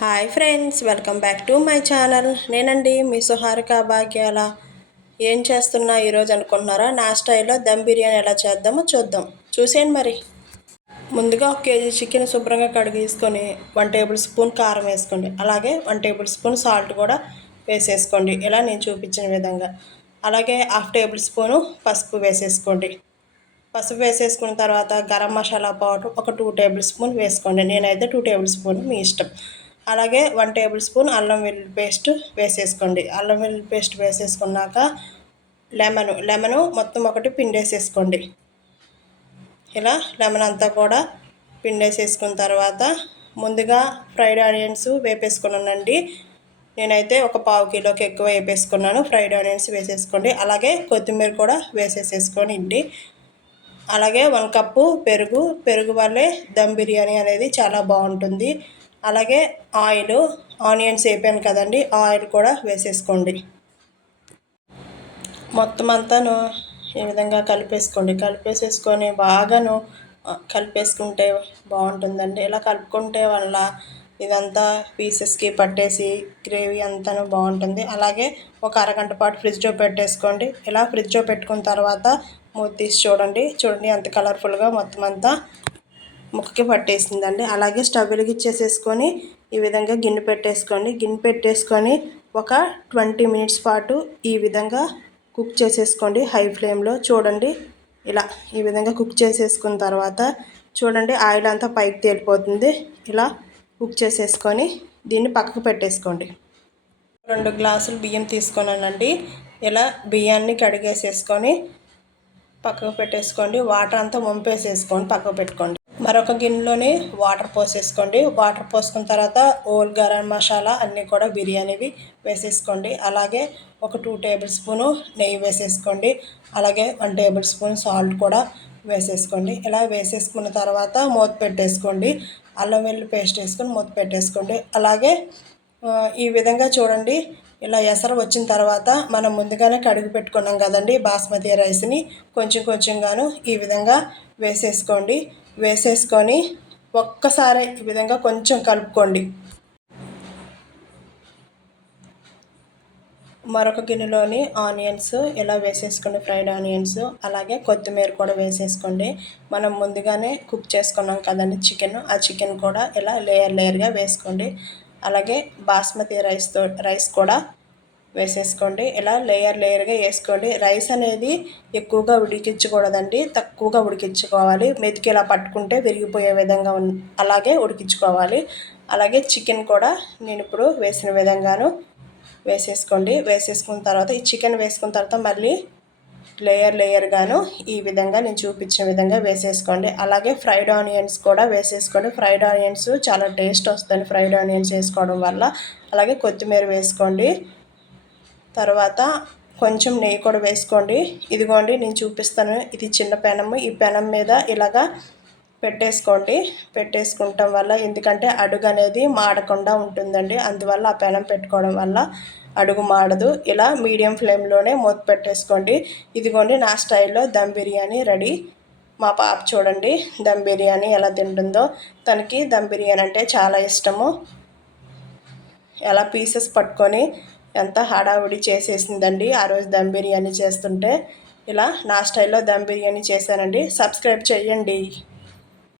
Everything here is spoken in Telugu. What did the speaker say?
Hi friends welcome back to my channel నేనండి మీ సుహారిక భాగ్యాల. ఏం చేస్తున్నా ఈరోజు అనుకుంటున్నారా? నా స్టైల్లో దమ్ బిర్యానీ ఎలా చేద్దామో చూద్దాం. చూసేయండి మరి. ముందుగా ఒక కేజీ చికెన్ శుభ్రంగా కడిగేసుకొని వన్ టేబుల్ స్పూన్ కారం వేసుకోండి. అలాగే వన్ టేబుల్ స్పూన్ సాల్ట్ కూడా వేసేసుకోండి. ఇలా నేను చూపించిన విధంగా. అలాగే హాఫ్ టేబుల్ స్పూను పసుపు వేసేసుకోండి. పసుపు వేసేసుకున్న తర్వాత గరం మసాలా పౌడర్ ఒక టూ టేబుల్ స్పూన్ వేసుకోండి. నేనైతే టూ టేబుల్ స్పూన్ మీ ఇష్టం. అలాగే వన్ టేబుల్ స్పూన్ అల్లం వెల్లుల్లి పేస్ట్ వేసేసుకోండి. అల్లం వెల్లుల్లి పేస్ట్ వేసేసుకున్నాక లెమన్ లెమను మొత్తం ఒకటి పిండేసేసుకోండి. ఇలా లెమన్ అంతా కూడా పిండేసేసుకున్న తర్వాత ముందుగా ఫ్రైడ్ ఆనియన్స్ వేపేసుకున్నానండి. నేనైతే ఒక పావు కిలోకి ఎక్కువ వేపేసుకున్నాను. ఫ్రైడ్ ఆనియన్స్ వేసేసుకోండి. అలాగే కొత్తిమీర కూడా వేసేసేసుకొని ఇండి అలాగే వన్ కప్పు పెరుగు పెరుగు వల్లే దమ్ బిర్యానీ అనేది చాలా బాగుంటుంది. అలాగే ఆయిల్ ఆనియన్స్ వేపాను కదండి ఆయిల్ కూడా వేసేసుకోండి. మొత్తం అంతాను ఈ విధంగా కలిపేసుకోండి. కలిపేసేసుకొని బాగాను కలిపేసుకుంటే బాగుంటుందండి. ఇలా కలుపుకుంటే వల్ల ఇదంతా పీసెస్కి పట్టేసి గ్రేవీ అంతా బాగుంటుంది. అలాగే ఒక అరగంట పాటు ఫ్రిడ్జ్లో పెట్టేసుకోండి. ఇలా ఫ్రిడ్జ్లో పెట్టుకున్న తర్వాత మూత తీసి చూడండి. చూడండి అంత కలర్ఫుల్గా మొత్తం అంతా ముక్కకి పట్టేసిందండి. అలాగే స్టవ్ వెలిగించేసేసుకొని ఈ విధంగా గిన్నె పెట్టేసుకోండి. గిన్నె పెట్టేసుకొని ఒక ట్వంటీ మినిట్స్ పాటు ఈ విధంగా కుక్ చేసేసుకోండి. హై ఫ్లేమ్లో చూడండి. ఇలా ఈ విధంగా కుక్ చేసేసుకున్న తర్వాత చూడండి ఆయిల్ అంతా పైకి తేలిపోతుంది. ఇలా కుక్ చేసేసుకొని దీన్ని పక్కకు పెట్టేసుకోండి. రెండు గ్లాసులు బియ్యం తీసుకున్నానండి. ఇలా బియ్యాన్ని కడిగేసేసుకొని పక్కకు పెట్టేసుకోండి. వాటర్ అంతా వంపేసేసుకొని పక్కకు పెట్టుకోండి. మరొక గిన్నెలోనే వాటర్ పోసేసుకోండి. వాటర్ పోసుకున్న తర్వాత ఓల్ గరం మసాలా అన్నీ కూడా బిర్యానీవి వేసేసుకోండి. అలాగే ఒక టూ టేబుల్ స్పూను నెయ్యి వేసేసుకోండి. అలాగే వన్ టేబుల్ స్పూన్ సాల్ట్ కూడా వేసేసుకోండి. ఇలా వేసేసుకున్న తర్వాత మూత పెట్టేసుకోండి. అల్లం వెల్లుల్లి పేస్ట్ వేసుకొని మూత పెట్టేసుకోండి. అలాగే ఈ విధంగా చూడండి. ఇలా ఎసరు వచ్చిన తర్వాత మనం ముందుగానే కడుగు పెట్టుకున్నాం కదండి బాస్మతి రైస్ని. కొంచెం కొంచెంగాను ఈ విధంగా వేసేసుకోండి. వేసేసుకొని ఒక్కసారి ఈ విధంగా కొంచెం కలుపుకోండి. మరొక గిన్నెలోని ఆనియన్స్ ఇలా వేసేసుకోండి ఫ్రైడ్ ఆనియన్స్ అలాగే కొత్తిమీర కూడా వేసేసుకోండి. మనం ముందుగానే కుక్ చేసుకున్నాం కదండి చికెన్. ఆ చికెన్ కూడా ఇలా లేయర్ లేయర్గా వేసుకోండి. అలాగే బాస్మతి రైస్తో రైస్ కూడా వేసేసుకోండి. ఇలా లేయర్ లేయర్గా వేసుకోండి. రైస్ అనేది ఎక్కువగా ఉడికించకూడదండి. తక్కువగా ఉడికించుకోవాలి. మెతికి ఇలా పట్టుకుంటే విరిగిపోయే విధంగా అలాగే ఉడికించుకోవాలి. అలాగే చికెన్ కూడా నేను ఇప్పుడు వేసిన విధంగాను వేసేసుకోండి. వేసేసుకున్న తర్వాత ఈ చికెన్ వేసుకున్న తర్వాత మళ్ళీ లేయర్ లేయర్గాను ఈ విధంగా నేను చూపించిన విధంగా వేసేసుకోండి. అలాగే ఫ్రైడ్ ఆనియన్స్ కూడా వేసేసుకోండి. ఫ్రైడ్ ఆనియన్స్ చాలా టేస్ట్ వస్తుంది. ఫ్రైడ్ ఆనియన్స్ వేసుకోవడం వల్ల. అలాగే కొత్తిమీర వేసుకోండి. తర్వాత కొంచెం నెయ్యి కూడా వేసుకోండి. ఇదిగోండి నేను చూపిస్తాను. ఇది చిన్న పెనము. ఈ పెనం మీద ఇలాగా పెట్టేసుకోండి. పెట్టేసుకుంటాం వల్ల ఎందుకంటే అడుగు అనేది మాడకుండా ఉంటుందండి. అందువల్ల ఆ పెనం పెట్టుకోవడం వల్ల అడుగు మాడదు. ఇలా మీడియం ఫ్లేమ్లోనే మూత పెట్టేసుకోండి. ఇదిగోండి నా స్టైల్లో దమ్ బిర్యానీ రెడీ. మా పాప చూడండి దమ్ బిర్యానీ ఎలా తింటుందో. తనకి దమ్ బిర్యానీ అంటే చాలా ఇష్టము. ఎలా పీసెస్ పట్టుకొని ఎంత హడావుడి చేసేసిందండి. ఆ రోజు దమ్ బిర్యానీ చేస్తుంటే ఇలా నా స్టైల్లో దమ్ బిర్యానీ చేశానండి. సబ్స్క్రైబ్ చేయండి